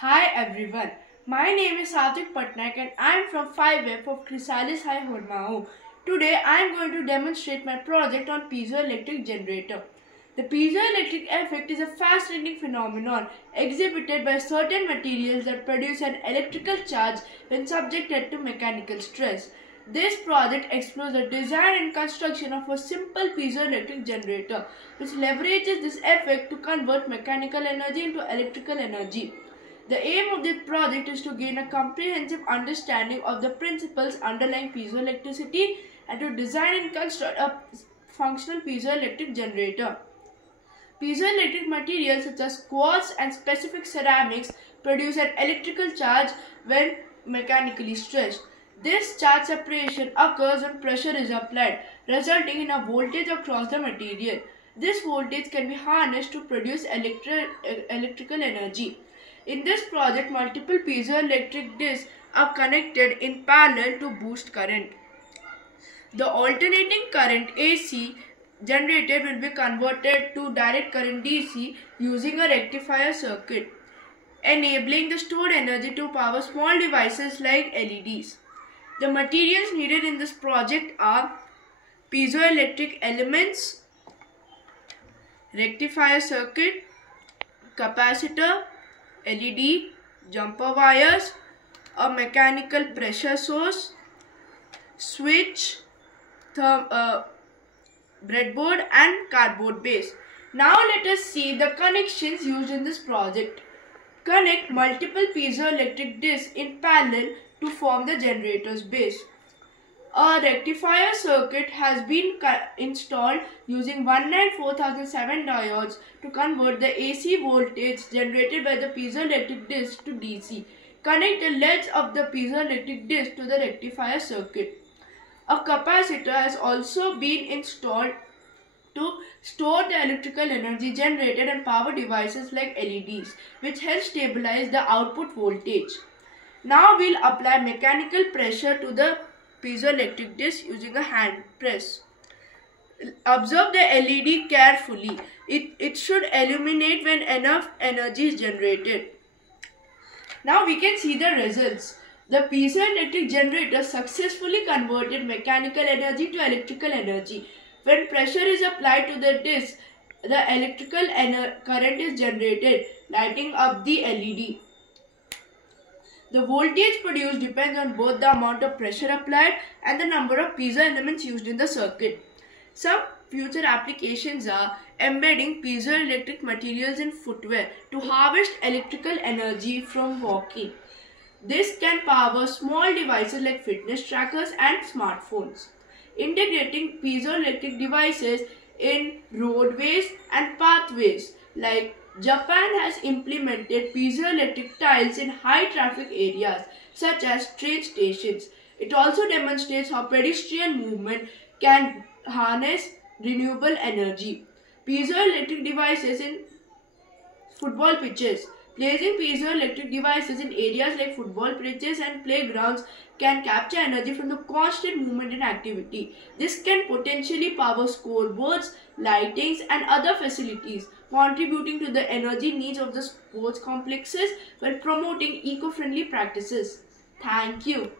Hi everyone, my name is Satvik Patnaik and I am from 5F of Chrysalis High Hormao. Today I am going to demonstrate my project on piezoelectric generator. The piezoelectric effect is a fascinating phenomenon exhibited by certain materials that produce an electrical charge when subjected to mechanical stress. This project explores the design and construction of a simple piezoelectric generator which leverages this effect to convert mechanical energy into electrical energy. The aim of this project is to gain a comprehensive understanding of the principles underlying piezoelectricity and to design and construct a functional piezoelectric generator. Piezoelectric materials such as quartz and specific ceramics produce an electrical charge when mechanically stressed. This charge separation occurs when pressure is applied, resulting in a voltage across the material. This voltage can be harnessed to produce electrical energy. In this project, multiple piezoelectric discs are connected in parallel to boost current. The alternating current AC generated will be converted to direct current DC using a rectifier circuit, enabling the stored energy to power small devices like LEDs. The materials needed in this project are piezoelectric elements, rectifier circuit, capacitor, LED, jumper wires, a mechanical pressure source, switch, breadboard and cardboard base. Now let us see the connections used in this project. Connect multiple piezoelectric discs in parallel to form the generator's base. A rectifier circuit has been installed using 194007 diodes to convert the AC voltage generated by the piezoelectric disc to DC. Connect the leads of the piezoelectric disc to the rectifier circuit. A capacitor has also been installed to store the electrical energy generated and power devices like LEDs, which help stabilize the output voltage. Now we will apply mechanical pressure to the piezoelectric disc using a hand press. Observe the LED carefully. It should illuminate when enough energy is generated. Now we can see the results. The piezoelectric generator successfully converted mechanical energy to electrical energy. When pressure is applied to the disc, the electrical current is generated, lighting up the LED. The voltage produced depends on both the amount of pressure applied and the number of piezo elements used in the circuit. Some future applications are embedding piezoelectric materials in footwear to harvest electrical energy from walking. This can power small devices like fitness trackers and smartphones. Integrating piezoelectric devices in roadways and pathways like Japan has implemented piezoelectric tiles in high traffic areas such as train stations. It also demonstrates how pedestrian movement can harness renewable energy. Piezoelectric devices in football pitches. Placing piezoelectric devices in areas like football pitches and playgrounds can capture energy from the constant movement and activity. This can potentially power scoreboards, lightings and other facilities, contributing to the energy needs of the sports complexes while promoting eco-friendly practices. Thank you.